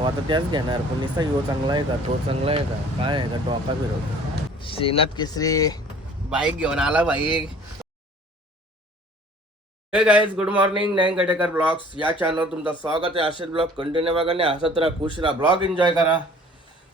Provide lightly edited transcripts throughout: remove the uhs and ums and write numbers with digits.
हवा तर त्याच घेणार, पण निसा यो चांगला आहे का, तो चांगला आहे का, काय आहे का, डोका फिरवतो. श्रीनाथ केसरी बाईक घेऊन आला बाईक. हे गाईज, गुड मॉर्निंग. नयन गटेकर ब्लॉग्स या चॅनलवर तुमचं स्वागत आहे. असेच ब्लॉग कंटिन्यू बघा आणि हसत राहा, खुश राहा, ब्लॉग एन्जॉय करा.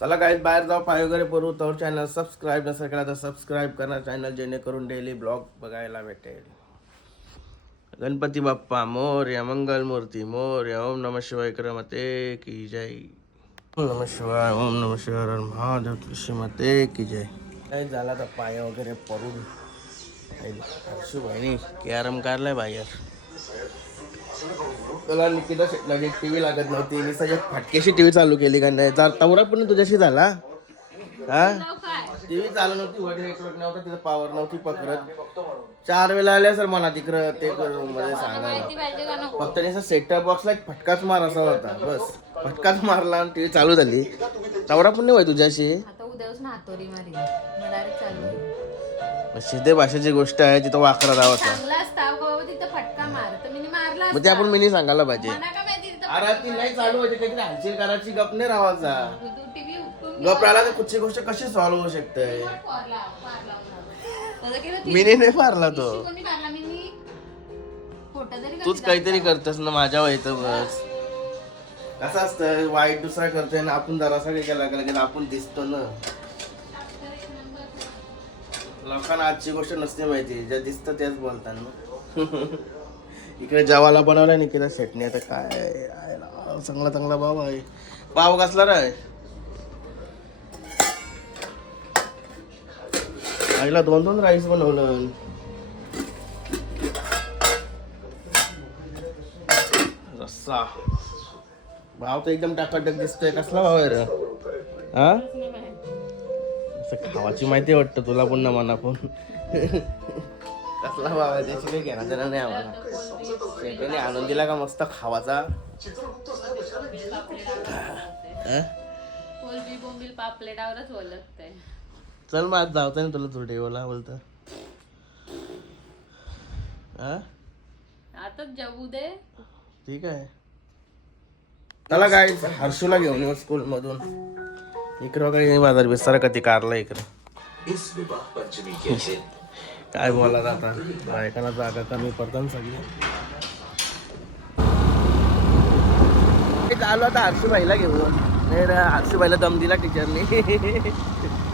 चला गाईज, बाहेर जाऊ, पाय वगैरे पडू. तर चॅनल सबस्क्राईब नसेल केला तर सबस्क्राईब करा चॅनल, जेणेकरून डेली ब्लॉग बघायला भेटेल. गणपती बाप्पा मोरया, मंगल मूर्ती मोरया, ओम नमः शिवाय क्रमते की जय. ओम नमः शिवाय, ओम नमः शिवाय, महादेव श्रीमते की जय. काय झाला तर पाय वगैरे पडून हर्षू भाईनी कॅरम काढलाय बाहेर. तुला निकिता शेटला एक टीव्ही लागत नव्हती, मी सगळ्या फटकेशी टीव्ही चालू केली का नाही. तवरा पण तुझ्याशी झाला हा. टीव्ही चालू नव्हती, वर नेटवर्क नव्हता, तिथं पॉवर नव्हती पकडत. 4 वेळा आल्या सर मला तिकडं ते करून मध्ये सांगायला. फक्त त्याचा सेटअप बॉक्सला एक फटकाच मार असा होता, बस फटकाच मारला आणि टीव्ही चालू झाली. तवरा पण नाही होय तुझ्याशी. सिद्धे भाषेची गोष्ट आहे, तिथं वाकरा राहायचा. मग ते आपण मिनी सांगायला पाहिजे. अरे ती नाही चालू व्हायची, काहीतरी हालचाल करायची, गप नाही राहायचा. गप राहिला तर कुठची गोष्ट कशी सॉल्व्ह होऊ शकते. मिनी नाही फारला तो, तूच काहीतरी करतस ना माझ्या व्हायचं. बस कसं असतं, वाईट दुसरा करतोय ना आपण जरासा काही केला की आपण दिसतो ना. लोकांना आजची गोष्ट नसते माहिती, जे दिसतं तेच बोलतात ना. इकडे जवाला बनवलाय निकिता शेटने. आता काय चांगला चांगला भाव आहे. पाव कसला रे आईला 2-2 राईस बनवलं. रस्सा भाव तर एकदम टाकाटक दिसतोय. कसला भाव आहे रे हा. असं खावाची माहिती वाटतं तुला पुन्हा मना पण. कसला भाव आहे त्याची काही घेणार देणार नाही आम्हाला. शेटाने आणून दिला का मस्त खावाचा. चल मग आज जावतं ना तुला थोडे ओला बोलत आता जाऊ दे. ठीक आहे. चला काय हर्षूला घेऊन येऊ स्कूल मधून. इकडं काही बाजार बिस्तारा कधी कारला इकडं. काय बोला आता, बायकांना जागा कमी पडतात सगळी. आलो आता हर्षूबाईला घेऊन. हर्षूबाईला दम दिला टीचरने.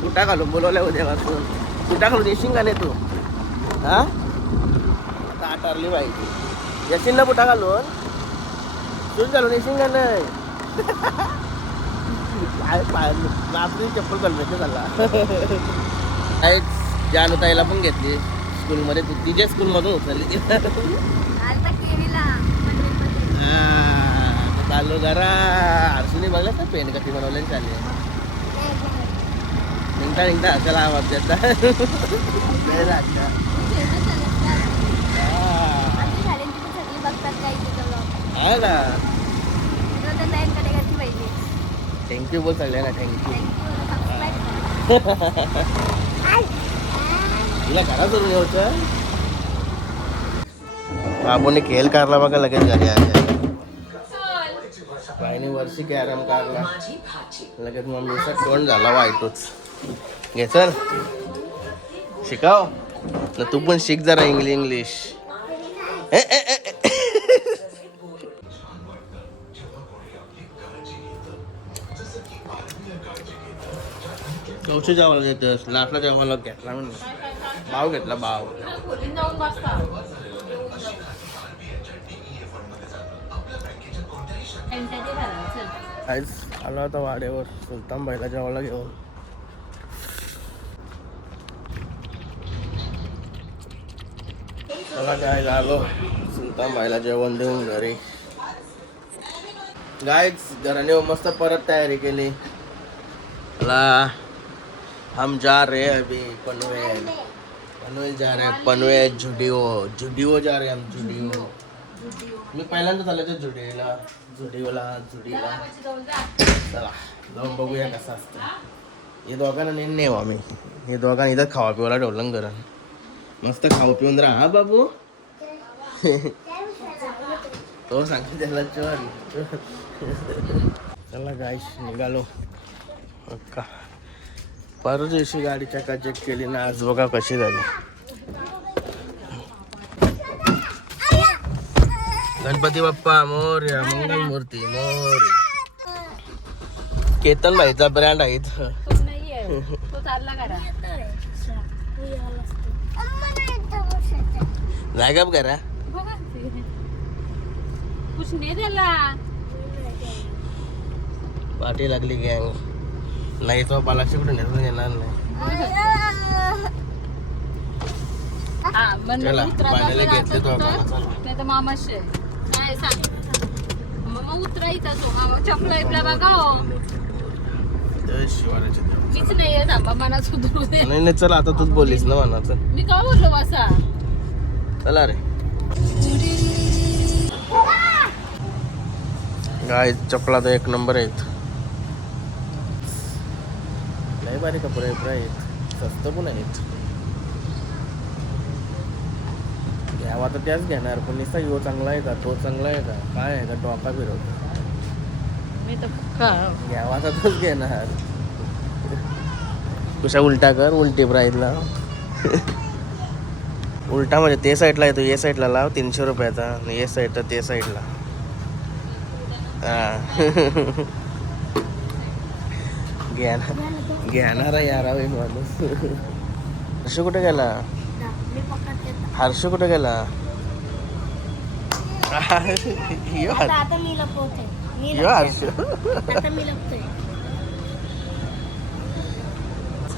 कुठा घालून बोलवल्या उद्यापासून. कुठा घालून येशील का नाही तू हा. ताटरली पाहिजे येशील ना कुठा घालून. तूच घालून येशील का नाही. रात्री चप्पल घालवायचं झाला. जानूताईला पण घेतली स्कूलमध्ये. तू तिच्या स्कूलमधून उचलली. चालू जरा हर्षूने बघलं का पेन कशी बनवली. चालेल निघता निघता हर्षाला आवाज देता. हा का थँक्यू बोल चालले ना. थँक्यू. तुला घरा करून यायचं. बाबूने खेळ काढला बघा लगेच घरी आले. बाईने वर्षी कॅरम काढला लगेच. मम्मीचा तोंड झाला वाईटच. घे चल शिकाव ना तू पण शिक जरा इंग्लिश. कौशे जेवायला घेतस. लाटला जेवायला घेतला म्हणून भाव घेतला. भाव आज आला होता वाड्यावर सुलतान बाईला जेवायला घेऊन. मला काय आलो सुलतान बाईला जेवण देऊन घरी. गाईच घराने मस्त परत तयारी केली. मला हम जा रहे हैं अभी पनवेल. पनवेल जा रहे हैं. पनवेल जुडिओ जा रहे हैं हम. जुडिओ मी पहिल्यांदा चालायचं जुडिओला. चला जाऊन बघूया कसं असतं. हे दोघांना नेऊ आम्ही. हे दोघांना इथं खावा पिवायला ठेवलं घरात. मस्त खाऊ पिऊन राहा हा बाबू. तो सांगते त्याला चल. चला गाईस निघालो का परवा दिवशी गाडी चकाचक केली ना, आज बघा कशी झाली. गणपती बाप्पा मोरया, मंगल मूर्ती मोरया. केतन भाईचा ब्रँड आहे इथं. जागा करा पाठी लागली गँग. नाही तो बालाशी कुठे नेसून येणार नाही. चला पाण्याला घेतले तो आपण. मामाशे काय सांग मग उतरायचा तो मामा चपला इथला बघा हो. जय शिवाराचे देव. मीच नाहीये थांबा मनात सुधरू दे. नाही नाही चला आता तूच बोललीस ना मनाचं. मी का बोललो असा. चला रे गाय चपला तर एक नंबर आहेत. लय भारी कपडे आहेत, स्वस्त पण आहेत. घ्यावा तर त्याच घेणार, पण निसा यो चांगला आहे का तो चांगला आहे का काय आहे का डोका फिरवतो. मी तर घ्यावा तर तोच घेणार. कशा उलटा कर, उलटी प्राईजला उलटा म्हणजे ते साईडला येतो, ये साईडला लाव 300 रुपयाचा आणि ये साईड तर ते साईडला. घेणार यार माणूस. हर्ष कुठे गेला, हर्ष कुठे गेला. यो हर्ष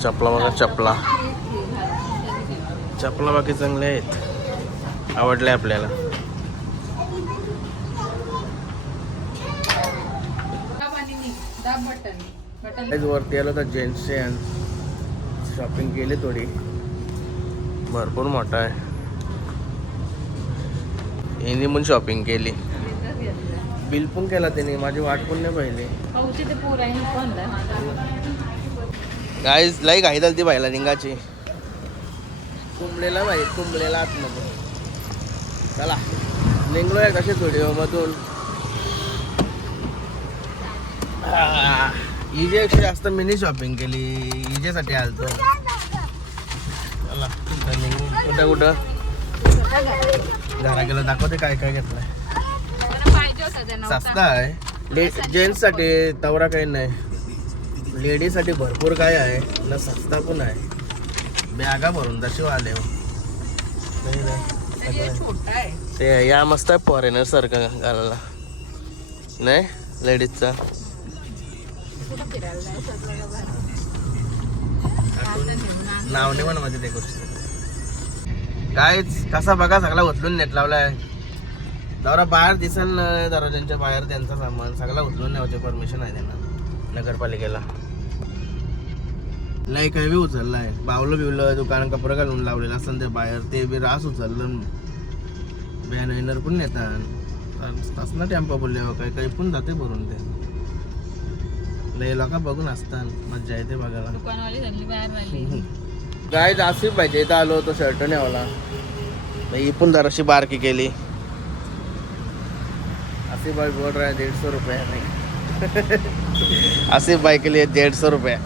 चपला बघा चपला. चपला बाकी चांगले आहेत, आवडले आपल्याला. वरती आलो तर जेंट्सचे शॉपिंग केली थोडी, भरपूर मोठा आहे. यांनी पण शॉपिंग केली, बिल पण केला त्याने, माझी वाट पण नाही पाहिली. गाईज लई घाई झाली बाईला निघाची. कुंबलेला बाई, कुंबलेला आतमध्ये. चला निघलोय कसे व्हिडिओ मधून. इजेपेक्षा जास्त मिनी शॉपिंग केली, इजेसाठी आलतो. चला कुठं कुठं घरा गेलं दाखवते काय काय घेतलंय. सस्ता आहे जेंट्ससाठी, तवरा काही नाही. लेडीजसाठी भरपूर काय आहे ना, सस्ता पण आहे. बॅगा भरून तशी आले ते. या मस्त आहे फॉरेनर सारखं घालायला नाही लेडीजचा. नाव नाही म्हणा मध्ये ते गोष्ट. कायच कसा बघा सगळा उचलून नेट लावलाय. जरा बाहेर दिसेल दरवाजांच्या बाहेर त्यांचा सामान सगळा उचलून न्यावचे परमिशन आहे त्यांना नगरपालिकेला. लय काही बी उचललाय, बावलं बिवलं दुकान कपडे घालून लावलेलं असतं ते बाहेर, ते बी रास उचललं. बॅनर पण नेतात ना टेम्पो बोलले काय काही पण जाते भरून. ते लय लोक बघून असतात, मज्जा येते बघायला. काय जास्त पाहिजे इथं आलो तो शर्ट न्यावला, ही पण जराशी बारकी केली. अशी बाईक बोल रहा है 150 रुपये नहीं. अशी बाईक के लिए 150 रुपये.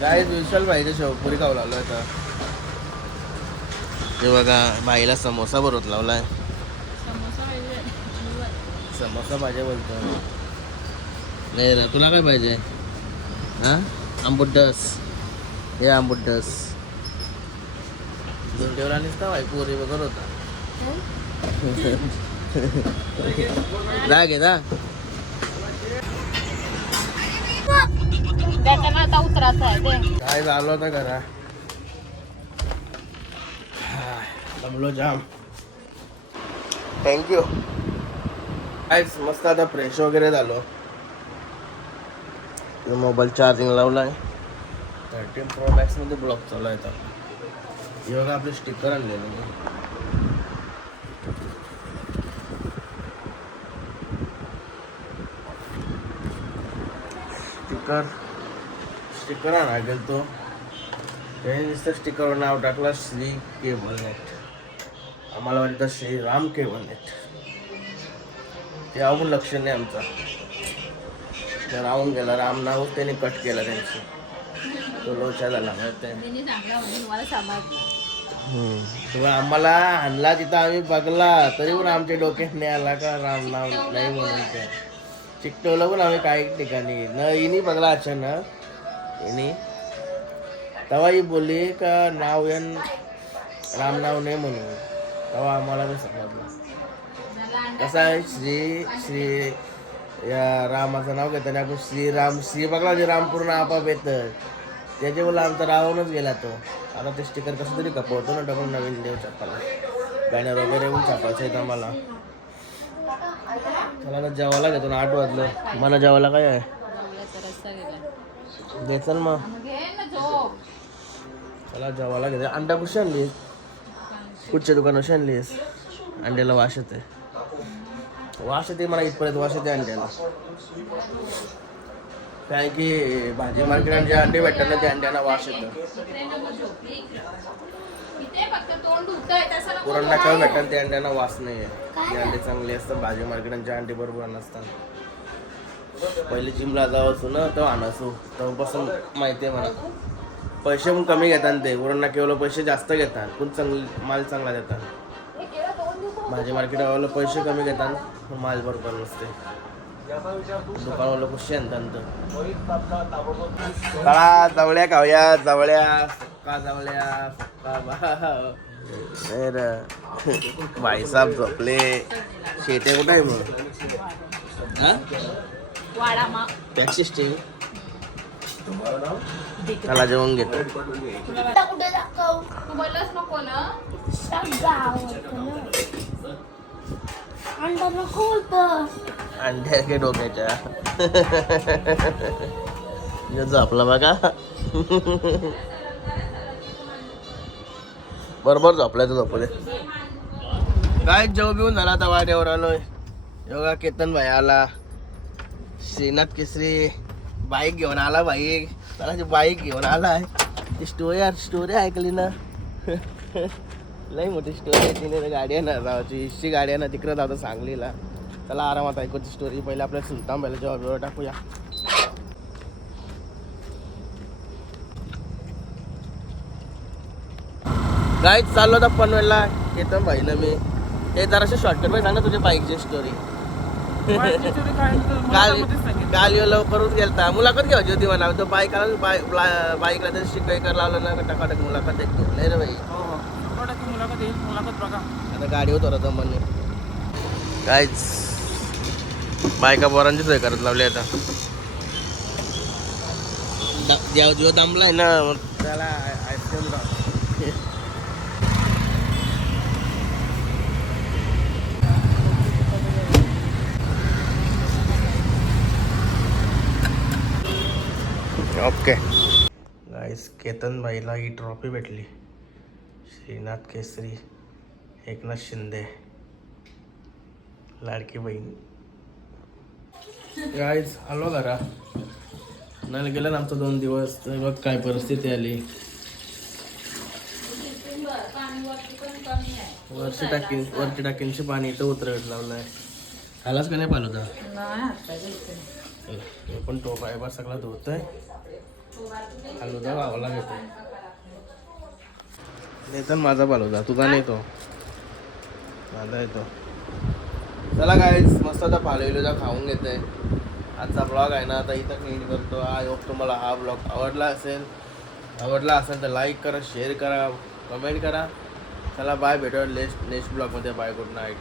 काय विशाल भाईच्या शेवपुरी खाऊ लागलो आता. ते बघा भाईला समोसा भरत लावलाय. समोसा पाहिजे बोलतो. नाही रे तुला काय पाहिजे. हा आंबुड्डस, हे आंबुड्डस दोंडेवर नुसता भाई पोरी वगैरे होता. जा घे जा. काय झालं होतं घरा दमलो जाम. थँक्यू. काय मस्त आता फ्रेश वगैरे झालो. मोबाईल चार्जिंग लावलाय. 13 Pro Max मध्ये ब्लॉक चालू आहे. हे बघा आपले स्टिकर आणलेले. स्टिकर आणा गेलतो, त्याने नुसतं स्टिकरवर नाव टाकलं श्री केबल नेट. आम्हाला वाटतं श्रीराम केबल नेट. तेव्हा पण लक्ष नाही आमचं. ते राहून गेला, राम नाव त्याने कट केला त्यांची, तो लोचा झाला त्यांनी चांगला म्हणजे तुम्हाला सांभाळलं. तो आम्हाला आणला तिथं, आम्ही बघला तरी पण आमच्या डोक्यात नाही आला का राम नाव नाही म्हणून. ते चिकटवलं पण आम्ही काही ठिकाणी न हिनी बघला अचानक हिनी, तेव्हा ही बोलली का नाव यान राम नाव नाही म्हणून. तेव्हा आम्हाला पण समजलं कसं आहे. श्री या रामाचं नाव घेताना आपण श्रीराम श्री बघला जे राम पूर्ण आपाप येतं त्याच्या बोला आमचा रावणच गेला तो. आता ते स्टिकर कसं तरी कपवतो ना डबल नवीन देव छापाला, बॅनर वगैरे पण छापायचं आहे आम्हाला. चला ना जेवायला घेतो ना, 8 वाजलं. मला जेवायला काय आहे दे चल मग. चला जेवायला घेतो. अंडा कुठे आणलीस, कुठच्या दुकानाशी आणलीस? अंड्याला वास येते, वास येते मला इथपर्यंत वास येते अंड्याला. काय की भाजी मार्केटात जे अंडे भेटतात ना त्या अंड्यांना वास येतो. पुरणला काय भेटतात त्या अंड्यांना वास नाही आहे. ते अंडे चांगले असतात भाजी मार्केटांच्या अंडे बरोबर नसतात. पहिले जिमला जाऊ असो ना तेव्हा आणासो तेव्हापासून माहिती आहे मला. पैसे पण कमी घेतात ते, पुरणला केवळ पैसे जास्त घेतात पण चांगले माल चांगला देतात. भाजी मार्केटवाला पैसे कमी घेतात माल बरोबर नसते. दुकानवाला खुशी आणतात. चला जवळ्या खाऊया, जवळ्या सुक्का जवळ्या सुक्का भाई साहेब झोपले. शेते कुठे आहे मग टॅक्सी स्टे. त्याला जेवण घेतो. नको ना अंड्या के डोक्याच्या झोपला बघा. बरोबर झोपलाय तो झोपले. काय जेव बिवून झाला आता वाड्यावर आलोय. योगा केतन भाई आला, श्रीनाथ केसरी बाईक घेऊन आला. बाईक त्याला बाईक घेऊन आलाय. ती स्टोरी ऐकली ना लई मोठी स्टोरी आहे. तिने गाडी आहे ना जावाची हिस्ट्री गाडी आहे ना तिकडे जातो सांगलीला. त्याला आरामात ऐकू ती स्टोरी. पहिले आपल्याला सुलतान पहिला जॉबवर टाकूया. काय चाललो होता पनवेलला केतन भाईला मी. हे जराशे शॉर्टकट मध्ये सांग ना तुझ्या बाईकची स्टोरी. काल यो लवकरच गेलता, मुलाखत घ्यायची होती मला. तो बाईकला तरी शिकाई कर लावलं ना टकाटक मुलाखत देतो नाही रे भाई. आता गाडी होत होता म्हणे काहीच बायका बोरांची सोय करत लावली. आता जेव्हा दमलाय ना त्याला आईस्क्रीम ओके गाईस. केतन भाईला ही ट्रॉफी भेटली. श्रीनाथ केसरी एकनाथ शिंदे लाडकी बहीण. गाईस आलो घरा नाही गेलं ना आमचं 2 दिवस. तर बघ काय परिस्थिती आली. वरची टाकींची पाणी इथं उतरत लावलंय. आलाच का नाही पालवता? हे पण टोप आहे बा सगळा धुतोय. फालुदा गावाला घेतो नेतन माझा फालुदा तुझा नाही तो माझा येतो. चला काय मस्त आता फालुदा खाऊन घेतोय. आजचा ब्लॉग आहे ना आता इथं एंड करतो. आय होप तुम्हाला हा ब्लॉग आवडला असेल तर लाईक करा, शेअर करा, कमेंट करा. चला बाय, भेटूया नेक्स्ट ब्लॉगमध्ये. Bye, good night.